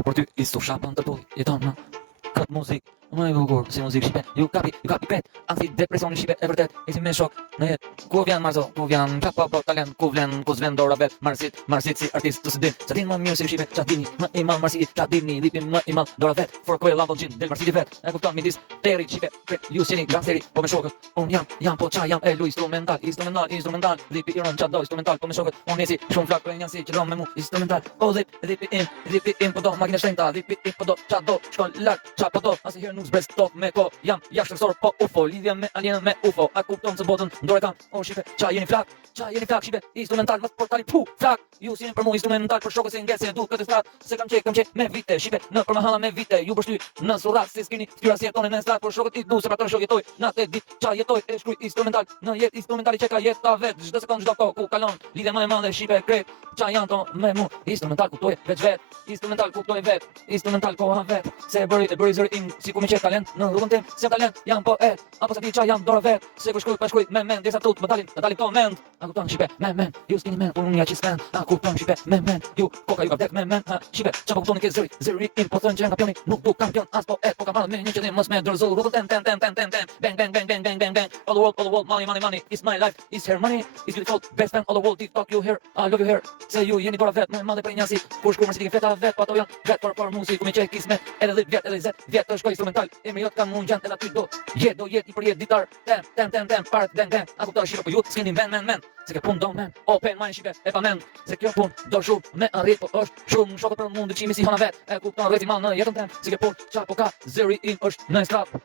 Po për ty i shapën të tuj jeton në këtë muzikë më e bukur si muzikë shqipe. Ju kapi pet, anti depresioni shqipe e vërtet, isi me shok në jetë. Ku vjen marzo, ku vjen çapo talent, ku vlen, ku zvend dora vet, marsit si artist të së din. Sa din më mirë si shqipe, ça dini, më i madh marsi, ça dini, lipin më i madh dora vet. For kohë Lamborghini del marsi vet. E kupton midis teri shqipe, ju jeni gangsteri, po me shokët. Un jam po ça jam e lu instrumental, lipi iron ça do instrumental, po me shokët. Un nisi shumë flak për njerëz që do me mu instrumental. O lipi im po do makina shtenta, lipi im po do ça do shkon lart, ça po do asnjëherë nuk zbres top me ko. Jam jashtërsor po UFO, lidhja me alienën me UFO. A kupton se botën ndore kam, o shqipe, ça jeni flak shqipe, instrumental mas portali pu flak. Ju jeni për mua instrumental për shokët se ngese du këtë strat, se kam qe me vite shqipe, në për mahalla me vite, ju përshty në surrat se skini, fyra si jetoni në strat për shokët i du se pra të shok jetoj, natë ditë ça jetoj e shkruaj instrumental, në jetë instrumentali që ka jeta vet, çdo sekond çdo kohë ku kalon, lidhja më e madhe shqipe krejt, ça janë to me mu, instrumental kuptoj vet, instrumental kuptoj vet, instrumental koha vet, se e bëri zëri im si ku më qet talent, në rrugën tim, se talent jam poet, apo sa ti ça jam dora vet, se ku shkruaj me mend, desa tut më dalin to mend, a kupton shqipe, me mend, ju skini mend, unë ja qiskan, a kupton shqipe, me mend, ju koka ju ka vdek me mend, shqipe, çapo kuptoni ke zëri im po thon që kampioni, nuk du kampion as poet, po ka marrë me një qëllim mos me dorëzu, rrugën ten, bang, all the world, money, it's my life, it's her money, it's beautiful, best friend all the world, TikTok you here, I love you here, se ju jeni dora vet, me madhe për njësi, kur shkur mësi feta vet, po ato janë vet për muzik, ku me qe kismet, edhe 10 vjet, edhe 20 vjet të shkoj instrumental, emri jot kam unë gjant edhe aty do jet i përjet ditar, tem, part, gang, a kuptoj shqipe, po ju s'keni men, se ke pun do men, open mind shqipe, e pa men, se kjo pun do shumë, me arrit, po është shumë shokët për mund, qimi si hana vet, e kupton rreti mal në jetën tem, se ke pun, qa po ka, zëri im është në strat.